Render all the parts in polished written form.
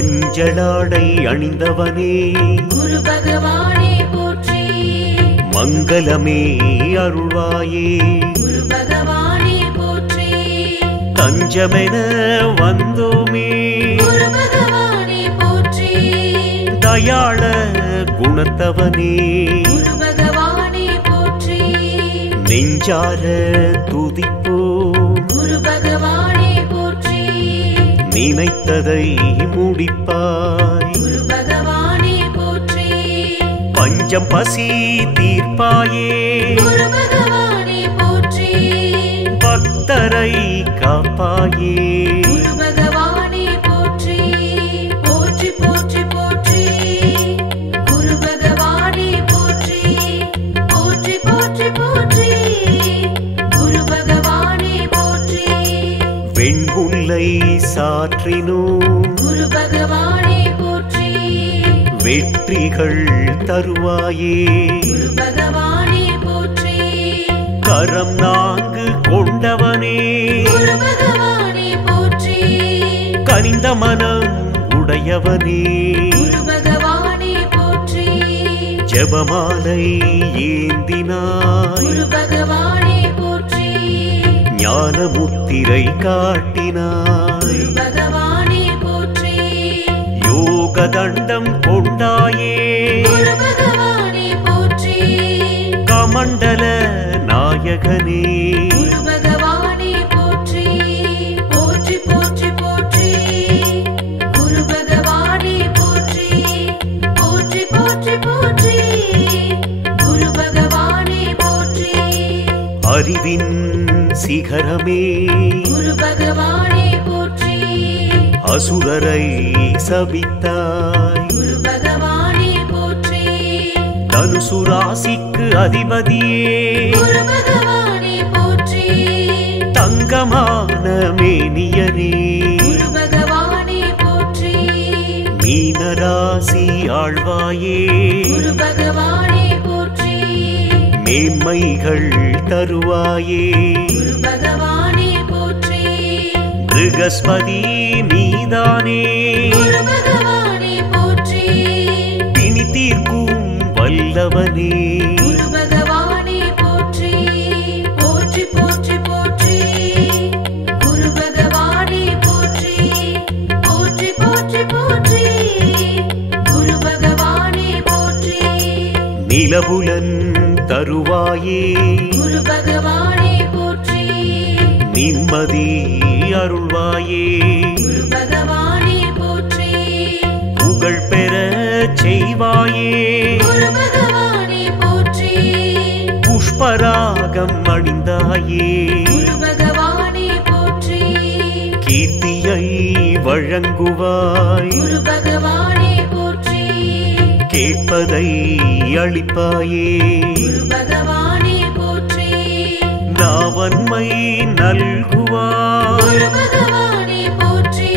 மஞ்சளாடை அணிந்தவனே குரு பகவானே போற்றி. மங்களமே அருள்வாயே குரு பகவானே போற்றி. தஞ்சமென வந்தோமே குரு பகவானே போற்றி. தயாள குணத்தவனே குரு பகவானே போற்றி. நெஞ்சார துதிப்போ குரு பகவானே போற்றி. நினைத்ததை முடிப்பாய் குரு பகவானே போற்றி. பஞ்சம் பசி தீர்ப்பாயே குரு பகவானே போற்றி. பக்தரை காப்பாயே குரு பகவானே போற்றி. போற்றி போற்றி போற்றி. குரு பகவானே போற்றி. போற்றி போற்றி போற்றி. குரு பகவானே போற்றி. வெண்முல்லை சாற்றினோ குரு பகவானே போற்றி. வெற்றிகள் தருவாயே குரு பகவானே போற்றி. கரம் நான்கு கொண்டவனே குரு பகவானே போற்றி. கனிந்த மனம் உடையவனே குரு பகவானே போற்றி. ஜெபமாலை ஏந்தினாய் குரு பகவானே போற்றி. ஞான முத்திரை காட்டினாய் குரு பகவானே போற்றி. யோக தண்டம் கொண்டாயே குரு பகவானே போற்றி. கமண்டல நாயகனே குரு பகவானே போற்றி. போற்றி போற்றி போற்றி. குரு பகவானே போற்றி. போற்றி போற்றி போற்றி. குரு பகவானே போற்றி. அறிவின் சிகரமே குரு பகவானே போற்றி. அசுரரை சபித்தாய் குரு பகவானே போற்றி. தனுசு ராசிக்கு அதிபதியே குரு பகவானே போற்றி. தங்கமான மேனியனே குரு பகவானே போற்றி. மீனராசி ஆழ்வாயே குரு பகவானே போற்றி. மேன்மைகள் தருவாயே குரு பகவானே போற்றி. ப்ருகஸ்பதி நீதானே குரு பகவானே போற்றி. பிணி தீர்க்கும் வல்லவனே குரு பகவானே போற்றி. போற்றி போற்றி போற்றி. குரு பகவானே போற்றி. போற்றி போற்றி போற்றி. குரு பகவானே போற்றி. நிலபுலன் தருவாயே குரு பகவானே போற்றி. நிம்மதி அருள்வாயே குரு பகவானே போற்றி. புகழ் பெற செய்வாயே குரு பகவானே போற்றி. புஷ்பராகம் அணிந்தாயே குரு பகவானே போற்றி. கீர்த்தியை வழங்குவாய் குரு பகவானே போற்றி. கேட்பதை அளிப்பாயே குரு பகவானே போற்றி. நாவன்மை நல்குவாய் குரு பகவானே போற்றி.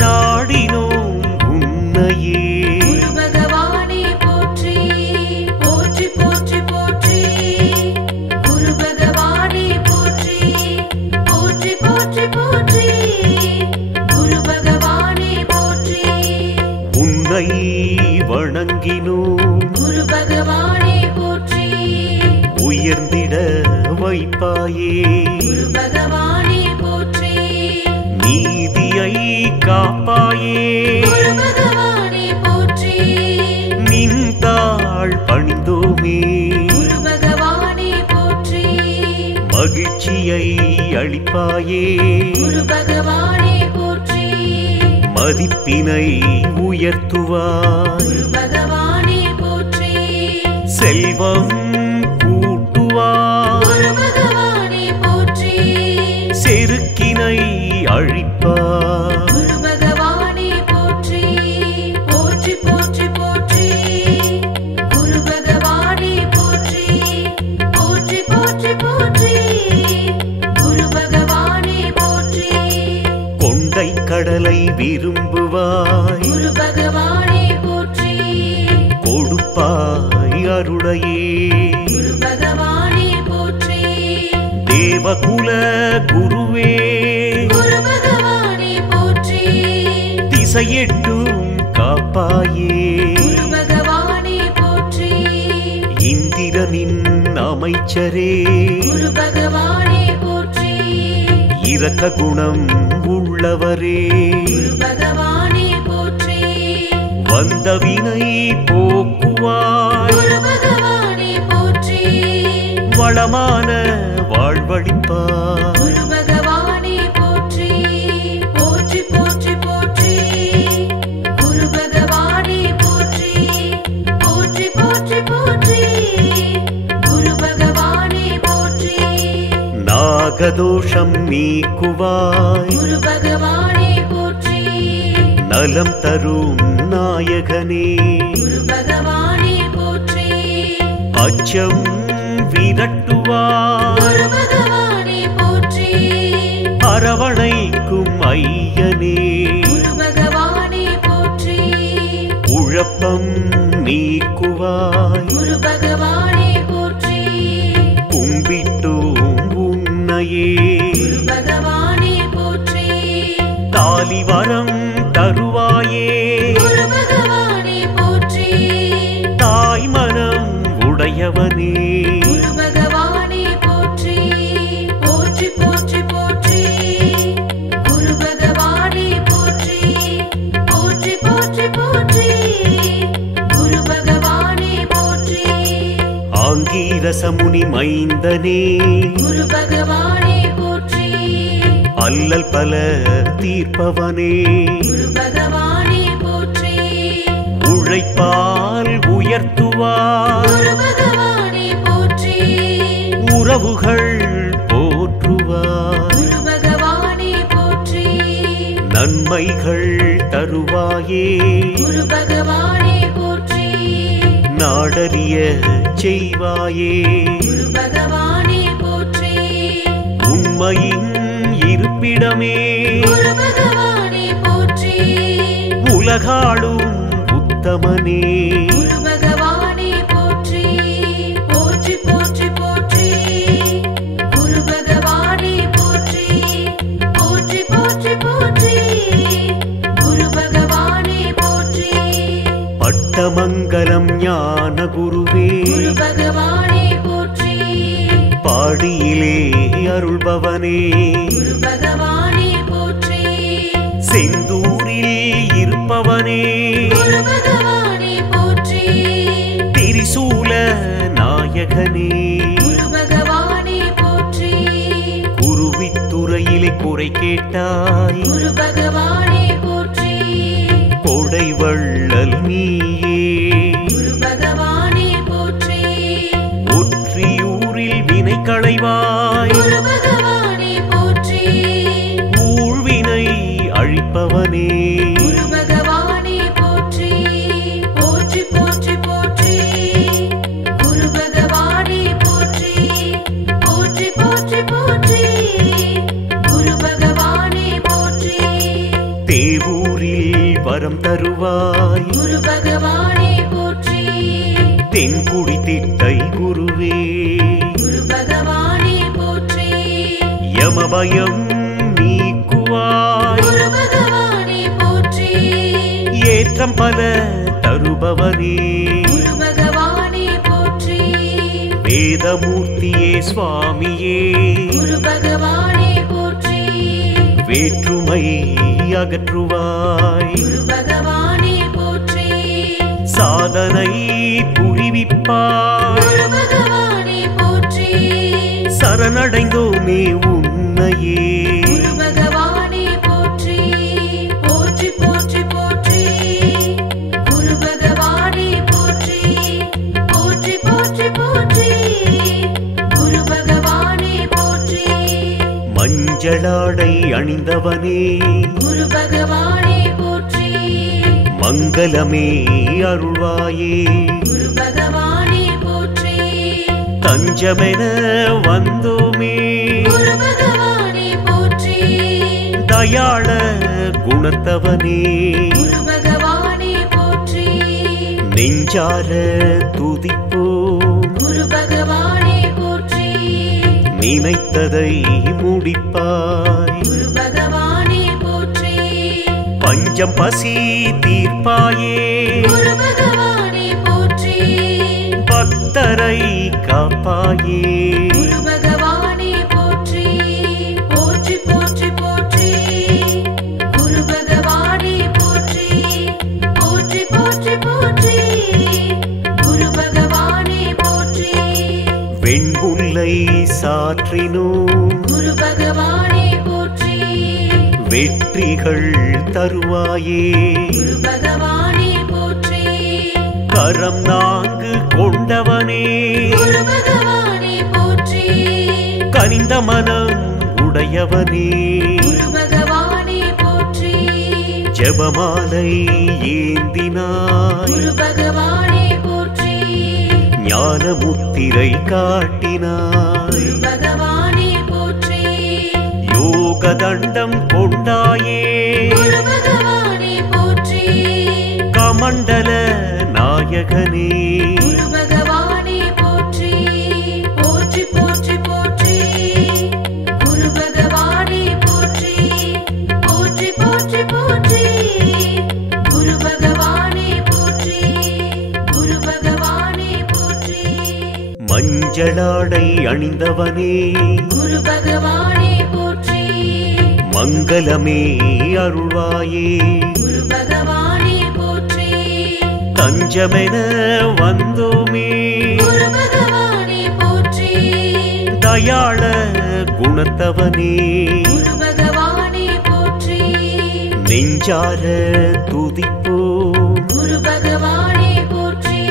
நாடினோம் உன்னையே குரு பகவானே போற்றி. போற்றி போற்றி போற்றி. குரு பகவானே போற்றி. போற்றி போற்றி போற்றி. குரு பகவானே போற்றி. உன்னை வணங்கினோம் குரு பகவானே போற்றி. உயர்ந்திட வைப்பாயே குரு பகவானே போற்றி. நீதியை காப்பாயே குரு பகவானே போற்றி. நின்றாள் பணிந்தோமே குரு பகவானே போற்றி. மகிழ்ச்சியை அளிப்பாயே குரு பகவானே போற்றி. மதிப்பினை உயர்த்துவாய் குரு பகவானே போற்றி. செல்வம் கூட்டுவாய் குரு பகவானே போற்றி. செருக்கினை அழிப்பாய் குரு பகவானே போற்றி. போற்றி போற்றி போற்றி. குரு பகவானே போற்றி. போற்றி போற்றி போற்றி. குரு பகவானே போற்றி. கொண்டை கடலை விரும்புவாய் குரு பகவானே போற்றி. கொடுப்பாய் அருளையே குரு பகவானே போற்றி. தேவகுல குருவே குரு பகவானே போற்றி. திசையெட்டும் காப்பாயே குரு பகவானே போற்றி இந்திரனின் அமைச்சரே குரு பகவானே போற்றி இரக்க குணம் உள்ளவரே குரு பகவானே போற்றி வந்த வினை போக்குவாய் குரு பகவானே போற்றி வளமான வாழ்வழிப்பாய் குரு பகவானே போற்றி போற்றி போற்றி போற்றி குரு பகவானே போற்றி போற்றி போற்றி போற்றி குரு பகவானே போற்றி நாகதோஷம் நீக்குவாய் குரு பகவானே போற்றி நலம் தரும் நாயகனே குரு பகவானே போற்றி அச்சம் விரட்டுவாய் குரு பகவானே போற்றி அரவணைக்கும் ஐயனே குரு பகவானே போற்றி குழப்பம் நீக்குவாய் குரு பகவானே போற்றி கும்பிட்டோம் உன்னையே குரு பகவானே போற்றி தாலி வரம் தருவாயே குரு பகவானே போற்றி தாய் மனம் உடையவனே குரு பகவானே போற்றி போற்றி போற்றி போற்றி குரு பகவானே போற்றி போற்றி போற்றி போற்றி குரு பகவானே போற்றி ஆங்கீரசமுனி மைந்தனே குரு பகவானே போற்றி அல்லல் பல தீர்ப்பவனே குரு பகவானே போற்றி உழைப்பால் உயர்த்துவாய் குரு பகவானே போற்றி உறவுகள் போற்றுவாய் குரு பகவானே போற்றி நன்மைகள் தருவாயே குரு பகவானே போற்றி நாடறிய செய்வாயே குரு பகவானே போற்றி உண்மையின் இருப்பிடமே குரு பகவானே போற்றி உலகாளும் உத்தமனே குரு பகவானே போற்றி போற்றி போற்றி போற்றி குரு பகவானே போற்றி போற்றி போற்றி போற்றி குரு பகவானே போற்றி பட்டமங்கலம் ஞான குருவே குரு பகவானே போற்றி பாடியிலே அருள்பவனே குரு பகவானே போற்றி செந்தூரில் இருப்பவனே குரு பகவானே போற்றி திரிசூல நாயகனே குரு பகவானே போற்றி குருவித்துறையிலே குறை கேட்டாய் குரு பகவானே போற்றி கொடை வள்ளல் நீயே குரு பகவானே போற்றி ஒற்றியூரில் வினை களைவாய் குரு பகவானே போற்றி ஊழ்வினை அழிப்பவனே குரு பகவானே போற்றி போற்றி போற்றி போற்றி குரு பகவானே போற்றி போற்றி போற்றி போற்றி குரு பகவானே போற்றி தேவூரில் வரம் தருவாய் குரு பகவானே போற்றி தென்குடி திட்டை குருவே குரு பகவானே போற்றி யமபயம் நீக்குவாய் குரு பகவானே போற்றி ஏற்றம் பல தருபவனே குரு பகவானே போற்றி வேதமூர்த்தியே சுவாமியே குரு பகவானே போற்றி வேற்றுமை அகற்றுவாய் குரு பகவானே போற்றி சாதனை புரிவிப்பாய் குரு பகவானே போற்றி சரணடைந்தோமே உன்னையே குரு பகவானே போற்றி போற்றி போற்றி போற்றி குரு பகவானே போற்றி போற்றி போற்றி போற்றி குரு பகவானே போற்றி மஞ்சளாடை அணிந்தவனே குரு பகவானே போற்றி மங்களமே அருள்வாயே குரு பகவானே போற்றி தஞ்சமென வந்தோமே குரு பகவானே போற்றி தயாள குணத்தவனே குரு பகவானே போற்றி நெஞ்சார துதிப்போம் குரு பகவானே போற்றி நினைத்ததை முடிப்பாய் குரு பகவானே போற்றி பஞ்ச பஞ்சம் பசி தீர்ப்பாயே குரு பகவானே போற்றி பக்தரை காப்பாயே குரு பகவானே போற்றி போற்றி போற்றி போற்றி குரு பகவானே போற்றி போற்றி போற்றி போற்றி குரு பகவானே போற்றி வெண்புல்லை சாற்றினோம் குரு பகவானே போற்றி வெற்றிகள் தருவாயே குரு பகவானே போற்றி கரம் நான்கு கொண்டவனே குரு பகவானே போற்றி கனிந்த மனம் உடையவனே குரு பகவானே போற்றி ஜெபமாலை ஏந்தினாய் குரு பகவானே போற்றி ஞான முத்திரை காட்டினாய் குரு பகவானே போற்றி யோக தண்டம் கொண்டாயே குரு பகவானே போற்றி கமண்டல நாயகனே குரு பகவானே போற்றி போற்றி போற்றி போற்றி குரு பகவானே போற்றி போற்றி போற்றி போற்றி குரு பகவானே போற்றி குரு பகவானே போற்றி மஞ்சளாடை அணிந்தவனே குரு பகவானே போற்றி மங்களமே அருள்வாயே குரு பகவானே போற்றி தஞ்சமென வந்தோமே குரு பகவானே போற்றி தயாள குணத்தவனே குரு பகவானே போற்றி நெஞ்சார துதிப்போம் குரு பகவானே போற்றி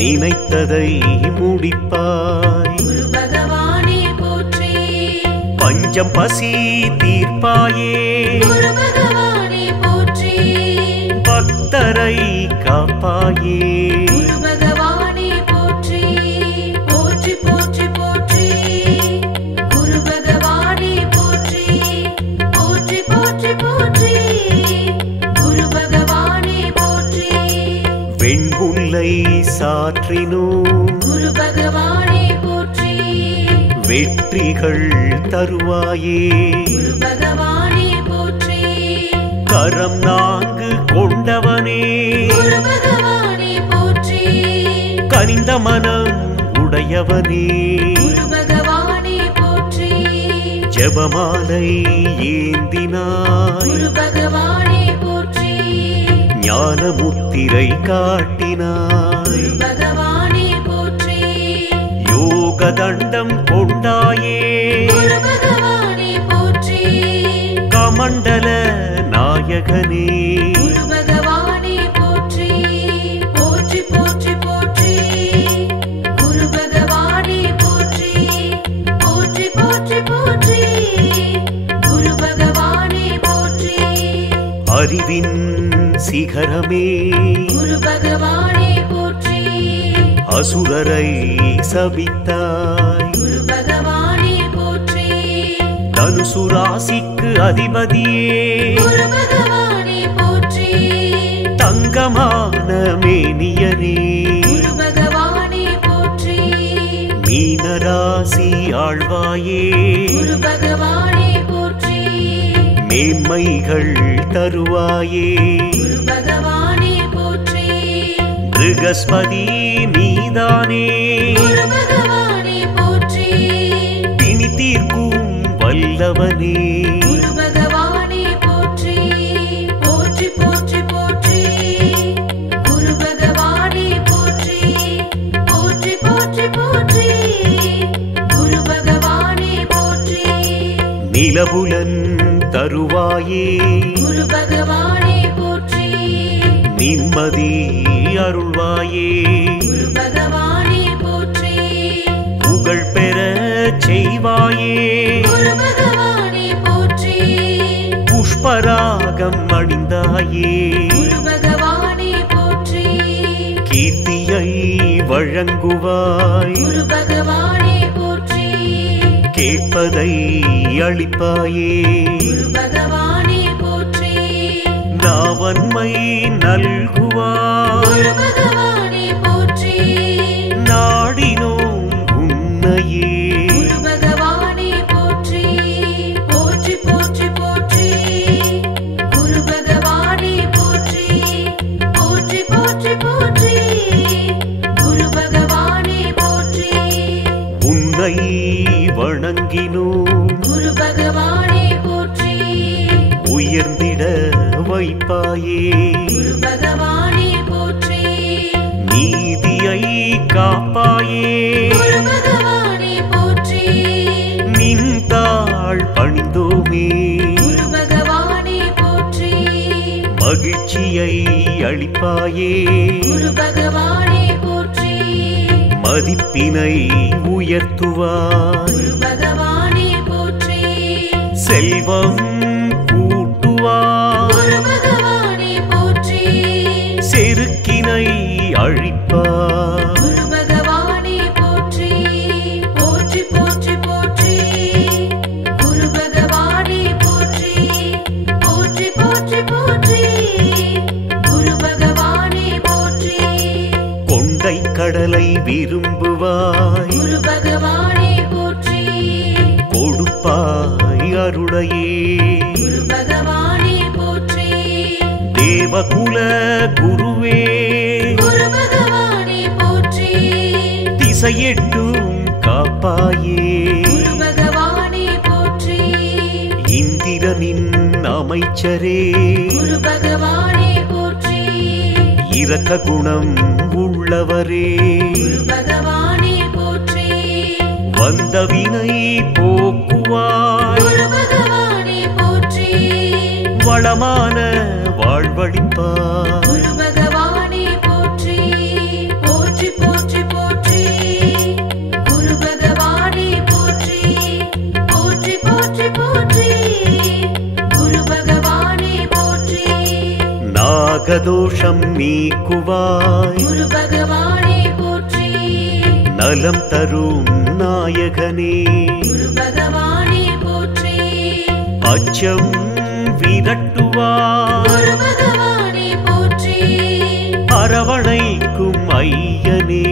நினைத்ததை முடிப்பாய் குரு பகவானே போற்றி பஞ்சம் பசி தீர்ப்பாயே குரு பகவானே போற்றி பக்தரை காப்பாயே குரு பகவானே போற்றி போற்றி போற்றி போற்றி குரு பகவானே போற்றி போற்றி போற்றி போற்றி குரு பகவானே போற்றி வெண்புல்லை சாற்றினோம் குரு பகவானே போற்றி வெற்றிகள் தருவாயே குரு பகவானே போற்றி கரம் நான்கு கொண்டவனே குரு பகவானே போற்றி கனிந்த மனம் உடையவனே குரு பகவானே போற்றி ஜெபமாலை ஏந்தினாய் குரு பகவானே போற்றி ஞான முத்திரை காட்டினாய் குரு பகவானே போற்றி யோக தண்டம் கொண்டாயே குரு பகவானே போற்றி கமண்டல நாயகனே குரு பகவானே போற்றி போற்றி போற்றி போற்றி குரு பகவானே போற்றி போற்றி போற்றி போற்றி குரு பகவானே போற்றி அறிவின் சிகரமே குரு பகவானே போற்றி அசுரரை சபித்தாய் குரு பகவானே போற்றி தனுசு ராசிக்கு அதிபதியே குரு பகவானே போற்றி தங்கமான மேனியனே குரு பகவானே போற்றி மீனராசி ஆழ்வாயே குரு பகவானே போற்றி மேன்மைகள் தருவாயே குரு பகவானே போற்றி ப்ருகஸ்பதி நீதானே குரு பகவானே போற்றி பிணி தீர்க்கும் வல்லவனே குரு பகவானே போற்றி போற்றி போற்றி போற்றி குரு பகவானே போற்றி போற்றி போற்றி போற்றி குரு பகவானே போற்றி நிலவுலன் தருவாயே குரு பகவானே போற்றி நிம்மதி அருள்வாயே குரு பகவானே போற்றி புகழ் பெற செய்வாயே குரு பகவானே போற்றி புஷ்பராகம் அணிந்தாயே குரு பகவானே போற்றி கீர்த்தியை வழங்குவாய் குரு பகவானே போற்றி கேட்பதை அளிப்பாயே குரு பகவானே போற்றி நாவன்மை நல்குவாய் குரு பகவானே போற்றி நாடினோம் உன்னையே குரு பகவானே போற்றி போற்றி போற்றி போற்றி குரு பகவானே வணங்கினோம். குரு பகவானே போற்றி. உயர்ந்திட வைப்பாயே. குரு பகவானே போற்றி. நீதியை காப்பாயே. குரு பகவானே போற்றி. நின்றாள் பணிந்தோமே. குரு பகவானே போற்றி. மகிழ்ச்சியை அளிப்பாயே. குரு பகவானே போற்றி. மதிப்பினை உயர்த்துவாய். குரு பகவானே போற்றி. செல்வம் கூட்டுவாய். குரு பகவானே போற்றி. செருக்கினை அழிப்பாய். குரு பகவானே போற்றி. போற்றி போற்றி போற்றி. குரு பகவானே போற்றி. போற்றி போற்றி போற்றி. குரு பகவானே போற்றி. கொண்டை கடலை விரும்புவாய். குரு பகவானே போற்றி. கொடுப்பாய் அருளையே. குரு பகவானே போற்றி. தேவகுல குருவே. குரு பகவானே போற்றி. திசையெட்டும் காப்பாயே. குரு பகவானே போற்றி. இந்திரனின் அமைச்சரே. குரு பகவானே போற்றி. இரக்க குணம் உள்ளவரே. குரு பகவானே போற்றி. வந்த வினை போக்குவாய். குரு பகவானே போற்றி. வளமான வாழ்வழிப்பாய். குரு பகவானே போற்றி. போற்றி போற்றி போற்றி. குரு பகவானே போற்றி. போற்றி போற்றி போற்றி. குரு பகவானே போற்றி. நாகதோஷம் நீக்குவாய். குரு பகவானே போற்றி. நலம் தரும் நாயகனே. குரு பகவானே போற்றி. அச்சம் விரட்டுவாய். குரு பகவானே போற்றி. அரவணைக்கும் ஐயனே.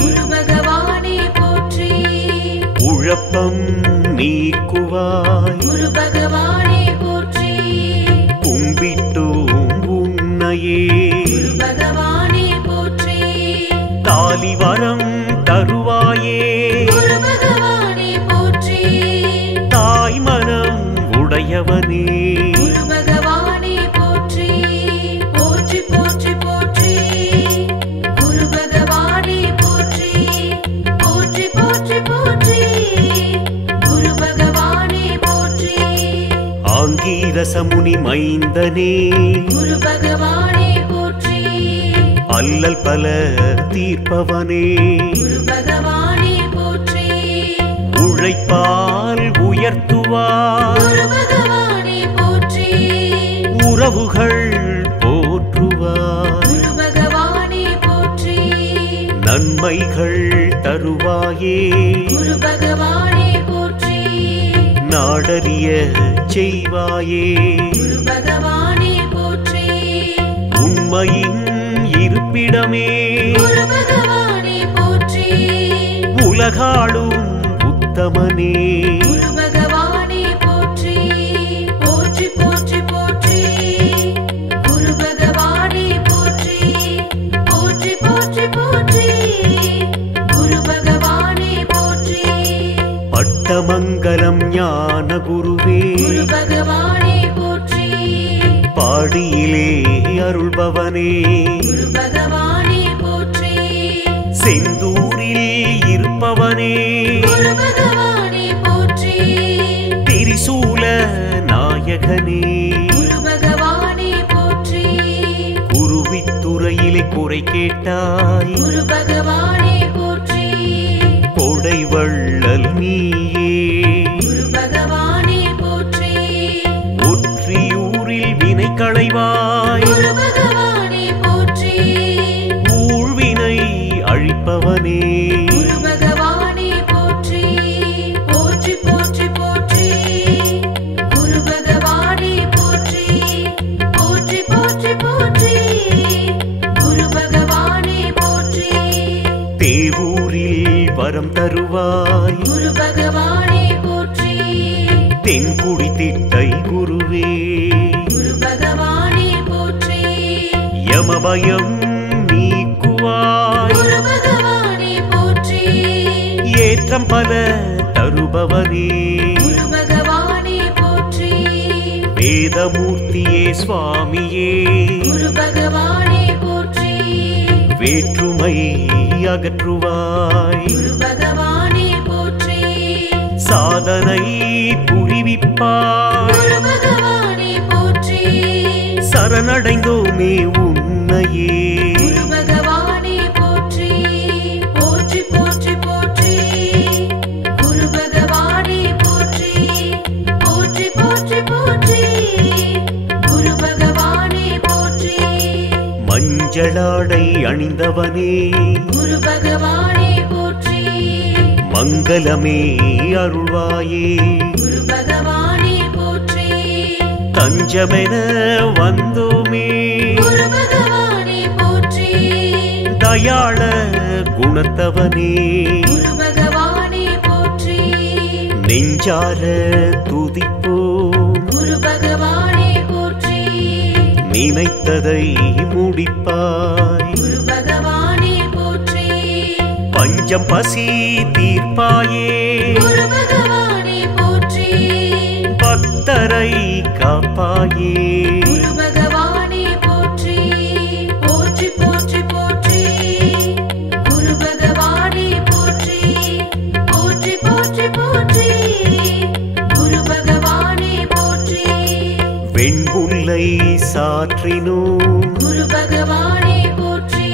குரு பகவானே போற்றி. குழப்பம் நீக்குவாய். குரு பகவானே போற்றி. கும்பிட்டோம் உன்னையே. குரு பகவானே போற்றி. தாலிவரம் தருவாயே. குரு பகவானே போற்றி. தாய் மனம் உடையவனே. குரு பகவானே போற்றி. போற்றி போற்றி போற்றி. குரு பகவானே போற்றி. போற்றி போற்றி போற்றி. குரு பகவானே போற்றி. ஆங்கீரசமுனி மைந்தனே. குரு பகவானே போற்றி. அல்லல் பல தீர்ப்பவனே. குரு பகவானே போற்றி. உழைப்பால் உயர்த்துவாய். குரு பகவானே போற்றி. உறவுகள் போற்றுவாய். குரு பகவானே போற்றி. நன்மைகள் தருவாயே. குரு பகவானே போற்றி. நாடறிய செய்வாயே. குரு பகவானே போற்றி. உண்மையின் இருப்பிடமே. குரு பகவானே போற்றி. உலகாளும் உத்தமனே. குரு பகவானே போற்றி. போற்றி போற்றி போற்றி. குரு பகவானே போற்றி. போற்றி போற்றி போற்றி. குரு பகவானே போற்றி. பட்டமங்கலம் ஞான குருவே. குரு பகவானே போற்றி. பாடியிலே அருள்பவனே. குரு பகவானே போற்றி. செந்தூரில் இருப்பவனே. குரு பகவானே போற்றி. திரிசூல நாயகனே. குரு பகவானே போற்றி. குருவித்துறையிலே குறை கேட்டாய். குரு பகவானே போற்றி. கொடை வள்ளல் நீயே. குரு பகவானே போற்றி. ஒற்றியூரில் வினை களைவாய். குரு பகவானே போற்றி. ஊழ்வினை அழிப்பவனே. குரு பகவானே போற்றி. போற்றி போற்றி போற்றி. குரு பகவானே போற்றி. போற்றி போற்றி போற்றி. குரு பகவானே போற்றி. தேவூரில் வரம் தருவாய். குரு பகவானே போற்றி. தென்குடி திட்டை குருவே. குரு பகவானே போற்றி. யமபயம் நீக்குவாய். குரு பகவானே போற்றி. ஏற்றம் பல தருபவனே குரு பகவானே போற்றி வேதமூர்த்தியே சுவாமியே குரு பகவானே போற்றி வேற்றுமை அகற்றுவாய் குரு பகவானே போற்றி சாதனை புரிவிப்பாய் குரு பகவானே போற்றி சரணடைந்தோமே உன்னையே குரு பகவானே போற்றி போற்றி போற்றி போற்றி குரு பகவானே போற்றி போற்றி போற்றி போற்றி குரு பகவானே போற்றி மஞ்சளாடை அணிந்தவனே குரு பகவானே போற்றி மங்களமே அருள்வாயே குரு பகவானே போற்றி தஞ்சமென வந்தோமே குரு பகவானே போற்றி தயாள குணத்தவனே குரு பகவானே போற்றி நெஞ்சார துதிப்போம் குரு பகவானே போற்றி நினைத்ததை முடிப்பாய் குரு பகவானே போற்றி பஞ்சம் பசி தீர்ப்பாயே குரு பகவானே போற்றி பக்தரை காப்பாயே குரு பகவானே போற்றி போற்றி போற்றி போற்றி குரு பகவானே போற்றி போற்றி போற்றி போற்றி குரு பகவானே போற்றி வெண்புல்லை சாற்றினோம் குரு பகவானே போற்றி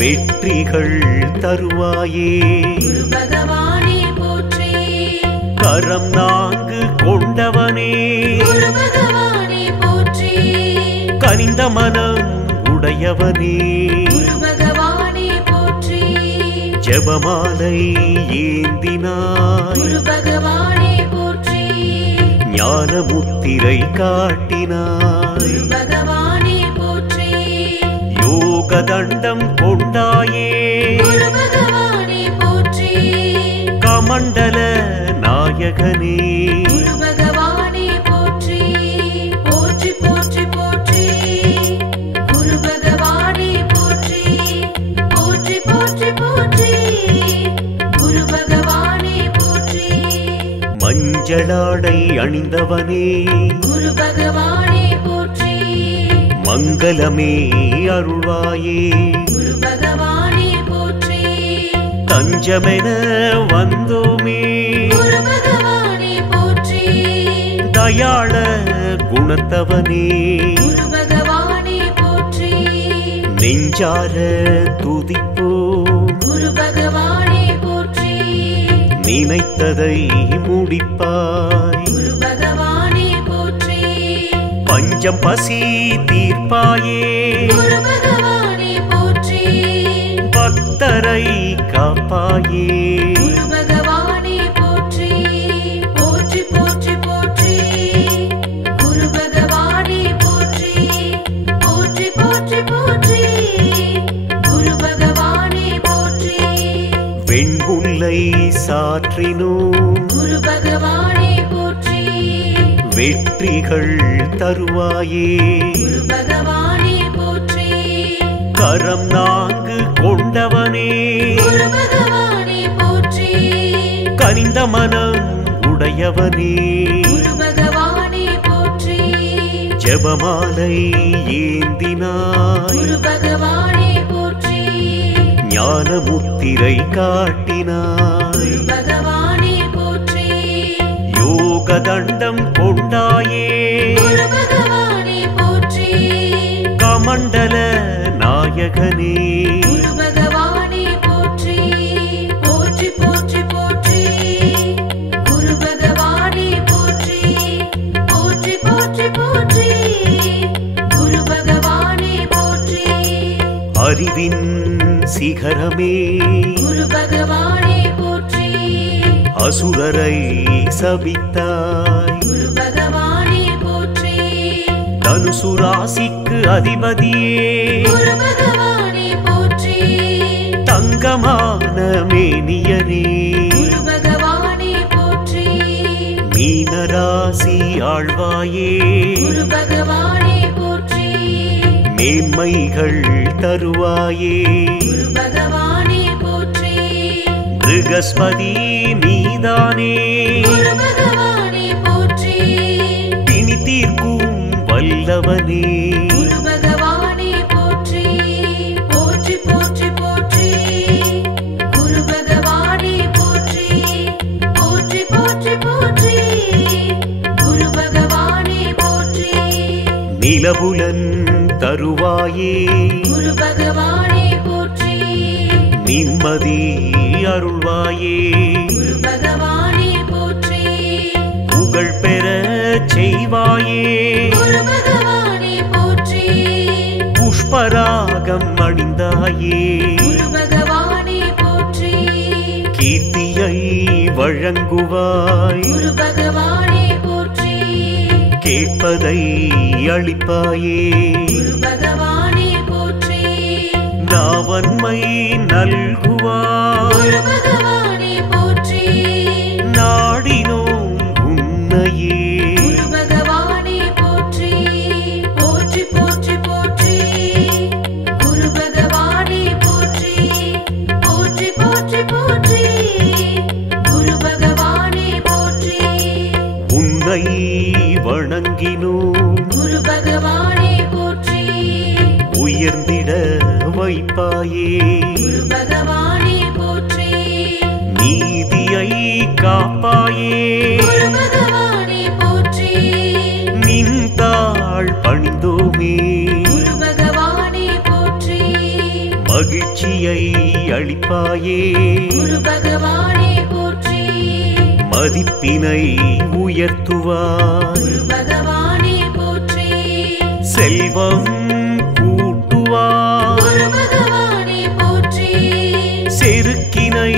வெற்றிகள் தருவாயே குரு பகவானே போற்றி கரம் நான்கு கொண்டவனே குரு பகவானே போற்றி கனிந்த மனம் உடையவனே குரு பகவானே போற்றி ஜெபமாலை ஏந்தினாய் குரு பகவானே போற்றி ஞான முத்திரை காட்டினாய் குரு பகவானே போற்றி யோக தண்டம் கொண்டாயே குரு பகவானே போற்றி கமண்டல நாயகனே குரு பகவானே போற்றி போற்றி போற்றி போற்றி குரு பகவானே போற்றி போற்றி போற்றி போற்றி குரு பகவானே போற்றி மஞ்சளாடை அணிந்தவனே குரு பகவானே போற்றி மங்களமே அருள்வாயே குரு பகவானே போற்றி தஞ்சமென வந்தோமே குரு பகவானே போற்றி தயாள குணத்தவனே குரு பகவானே போற்றி நெஞ்சார துதிப்போம் குரு பகவானே போற்றி நினைத்ததை முடிப்பாய் குரு பகவானே போற்றி பஞ்சம் பசி தீர்ப்பாயே குரு பகவானே போற்றி பக்தரை காப்பாயே குரு பகவானே போற்றி போற்றி போற்றி போற்றி குரு பகவானே போற்றி போற்றி போற்றி போற்றி குரு பகவானே போற்றி வெண்புல்லை சாற்றினோம் குரு பகவானே போற்றி வெற்றிகள் தருவாயே குரு பகவானே போற்றி கரம் நான்கு கொண்டவனே குரு பகவானே போற்றி கனிந்த மனம் உடையவனே குரு பகவானே போற்றி ஜெபமாலை ஏந்தினாய் குரு பகவானே போற்றி ஞான முத்திரை காட்டினாய் குரு பகவானே போற்றி யோக தண்டம் கொண்டாயே குரு பகவானே போற்றி கமண்டல நாயகனே குரு பகவானே போற்றி போற்றி போற்றி போற்றி குரு பகவானே போற்றி போற்றி போற்றி போற்றி குரு பகவானே போற்றி அறிவின் சிகரமே குரு பகவானே போற்றி அசுரரை சபித்தாய் குரு பகவானே போற்றி தனுசு ராசிக்கு அதிபதியே குரு பகவானே போற்றி தங்கமான மேனியரே குரு பகவானே போற்றி மீனராசி ஆழ்வாயே குரு பகவானே போற்றி மேன்மைகள் தருவாயே குரு பகவானே போற்றி மிருக பிருகஸ்பதி நீதானே குரு பகவானே போற்றி பிணி தீர்க்கும் வல்லவனே குரு பகவானே போற்றி போற்றி போற்றி போற்றி குரு பகவானே போற்றி போற்றி போற்றி போற்றி குரு பகவானே போற்றி நிலபுலன் தருவாயே குரு பகவானே போற்றி நிம்மதி அருள்வாயே குரு பகவானே போற்றி புகழ் பெற செய்வாயே குரு பகவானே போற்றி புஷ்பராகம் அணிந்தாயே குரு பகவானே போற்றி கீர்த்தியை வழங்குவாய் குரு பகவானே போற்றி கேட்பதை அளிப்பாயே குரு பகவானே போற்றி நாவன்மை நல்குவாய் குரு பகவானே போற்றி நாடினோம் உன்னையே குரு பகவானே போற்றி போற்றி போற்றி போற்றி குரு பகவானே போற்றி போற்றி போற்றி போற்றி குரு பகவானே போற்றி உன்னை வணங்கினோம் குரு பகவானே போற்றி உயர்ந்திட வைப்பாயே குரு பகவானே போற்றி நீதியை காப்பாயே குரு பகவானே போற்றி நின்றாள் பணிந்தோமே குரு பகவானே போற்றி மகிழ்ச்சியை அளிப்பாயே குரு பகவானே போற்றி மதிப்பினை உயர்த்துவாய் குரு பகவானே போற்றி செல்வம் கூட்டுவாய் குரு பகவானே போற்றி செருக்கினை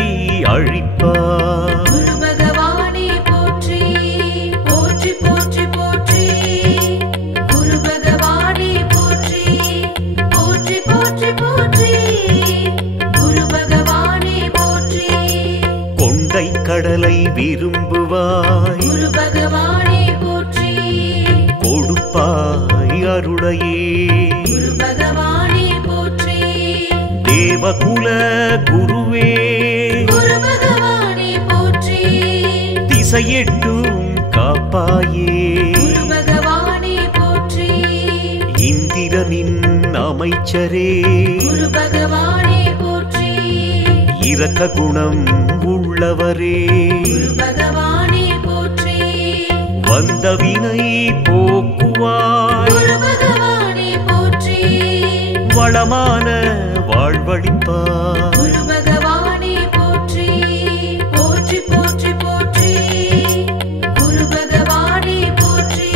அழிப்பாய் குரு பகவானே போற்றி போற்றி போற்றி போற்றி குரு பகவானே போற்றி போற்றி போற்றி போற்றி குரு பகவானே போற்றி கொண்டை கடலை விரும்புவாய் குரு பகவானே போற்றி கொடுப்பாய் அருளையே குரு பகவானே போற்றி தேவகுல குருவே குரு பகவானே போற்றி திசையெட்டும் காப்பாயே குரு பகவானே போற்றி இந்திரனின் அமைச்சரே குரு பகவானே போற்றி இரக்க குணம் உள்ளவரே குரு பகவானே போற்றி வந்த வினை போக்குவாய் குரு பகவானே போற்றி வளமான வாழ்வழிப்பாய் குரு பகவானே போற்றி போற்றி போற்றி போற்றி குரு பகவானே போற்றி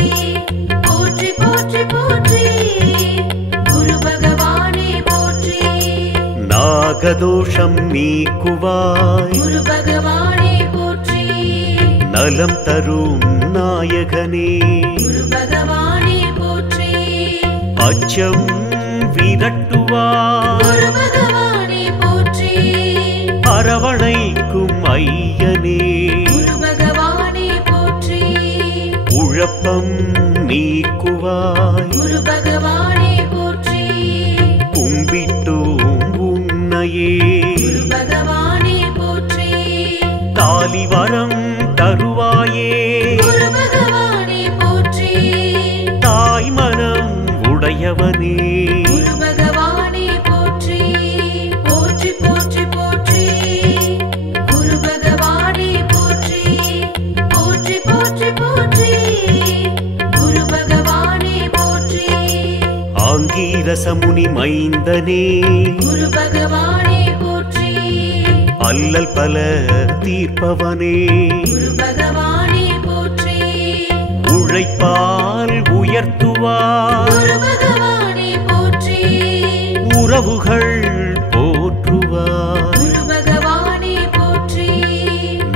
போற்றி போற்றி போற்றி குரு பகவானே போற்றி நாகதோஷம் நீக்குவாய் குரு பகவானே போற்றி நலம் தரும் நாயகனே குரு பகவானே போற்றி அச்சம் விரட்டுவாய் குரு பகவானே போற்றி அரவணைக்கும் ஐயனே குரு பகவானே போற்றி குழப்பம் நீக்குவாய் குரு பகவானே போற்றி கும்பிட்டோம் உன்னையே குரு பகவானே போற்றி தாலிவரம் தருவாயே குரு பகவானே போற்றி தாய் மனம் உடையவனே குரு பகவானே போற்றி போற்றி போற்றி போற்றி குரு பகவானே போற்றி போற்றி போற்றி போற்றி குரு பகவானே போற்றி ஆங்கீரசமுனி மைந்தனே குரு பகவானே போற்றி அல்லல் பல தீர்ப்பவனே குரு பகவானே போற்றி உழைப்பால் உயர்த்துவாய் குரு பகவானே போற்றி உறவுகள் போற்றுவாய் குரு பகவானே போற்றி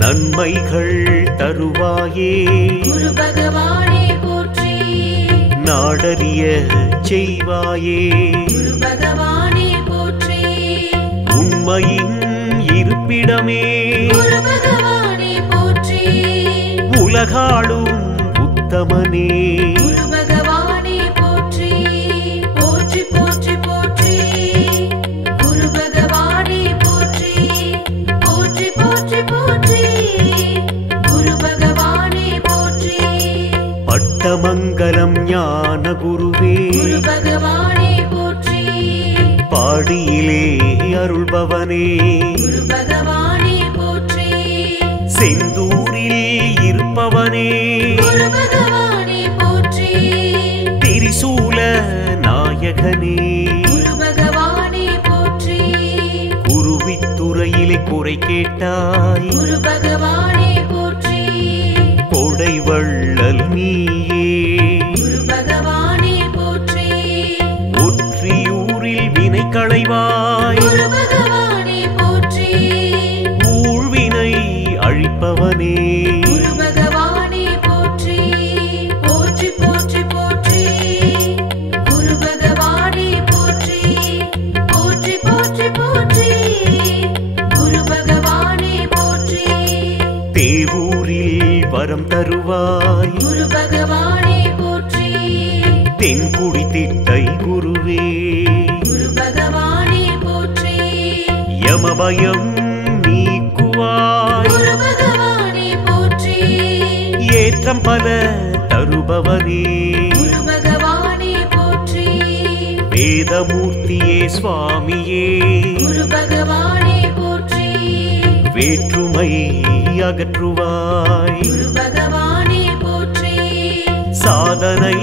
நன்மைகள் தருவாயே குரு பகவானே போற்றி நாடறிய செய்வாயே குரு பகவானே போற்றி உண்மையின் இருப்பிடமே குரு பகவானே போற்றி உலகாளும் உத்தமனே குரு பகவானே போற்றி போற்றி போற்றி போற்றி குரு பகவானே போற்றி போற்றி போற்றி தருபவனே குரு பகவானே போற்றி செந்தூரில் இருப்பவனே குரு பகவானே போற்றி திரிசூல நாயகனே குரு பகவானே போற்றி குருவித்துறையிலே குறை கேட்டாய் குரு பகவானே போற்றி கொடை வள்ளல் நீயே குரு பகவானே போற்றி ஒற்றியூரில் வினை களைவாய் குரு பகவானே போற்றி ஊழ்வினை அழிப்பவனே குரு பகவானே போற்றி போற்றி போற்றி போற்றி குரு பகவானே போற்றி போற்றி போற்றி போற்றி குரு பகவானே போற்றி தேவூரில் வரம் தருவாய் குரு பகவானே போற்றி தென்குடி திட்டை குருவே குரு பகவானே போற்றி யமபயம் நீக்குவாய் குரு பகவானே போற்றி ஏற்றம் பல தருபவனே குரு பகவானே போற்றி வேதமூர்த்தியே சுவாமியே குரு பகவானே போற்றி வேற்றுமை அகற்றுவாய் குரு பகவானே போற்றி சாதனை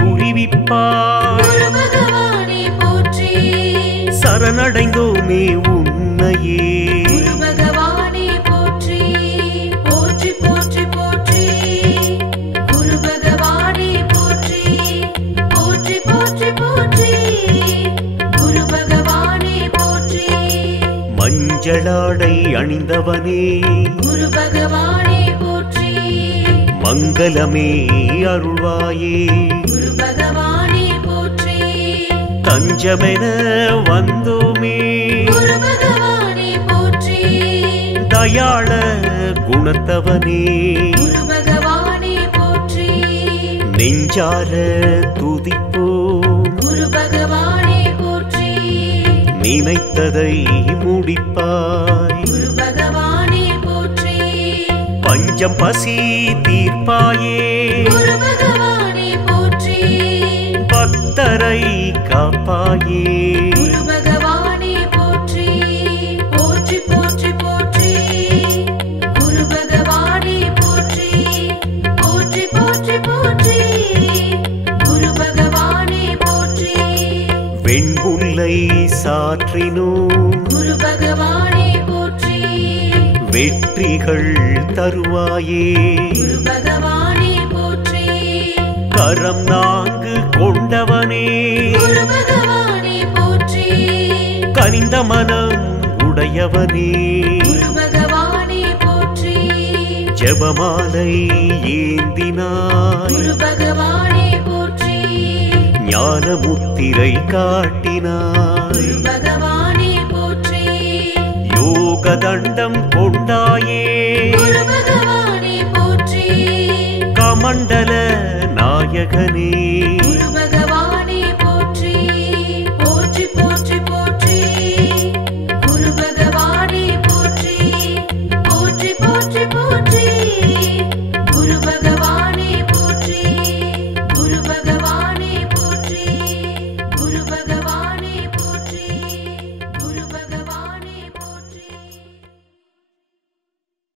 புரிவிப்பாய் குரு பகவானே போற்றி சரணடைந்தோமே உன்னையே குரு பகவானே போற்றி போற்றி போற்றி போற்றி குரு பகவானே போற்றி போற்றி போற்றி போற்றி குரு பகவானே போற்றி மஞ்சளாடை அணிந்தவனே குரு பகவானே போற்றி மங்களமே அருள்வாயே குரு பகவானே போற்றி தஞ்சமென வந்தோமே குரு பகவானே போற்றி தயாள குணத்தவனே குரு பகவானே போற்றி நெஞ்சார துதிப்போம் குரு பகவானே போற்றி நினைத்ததை முடிப்பாய் குரு பகவானே போற்றி பஞ்சம் பசி தீர்ப்பாயே குரு பகவானே போற்றி பக்தரை காப்பாயே குரு பகவானே போற்றி போற்றி போற்றி போற்றி குரு பகவானே போற்றி போற்றி போற்றி போற்றி குரு பகவானே போற்றி வெண்முல்லை சாற்றினோம் குரு பகவானே போற்றி வெற்றிகள் தருவாயே குரு பகவானே போற்றி கரம் நான்கு கொண்டவனே குரு பகவானே போற்றி கனிந்த மனம் உடையவனே குரு பகவானே போற்றி ஜெபமாலை ஏந்தினாய் குரு பகவானே போற்றி ஞான முத்திரை காட்டினாய் குரு பகவானே போற்றி யோக தண்டம் கொண்டாயே குரு பகவானே போற்றி கமண்டல நாயகனே குரு பகவானே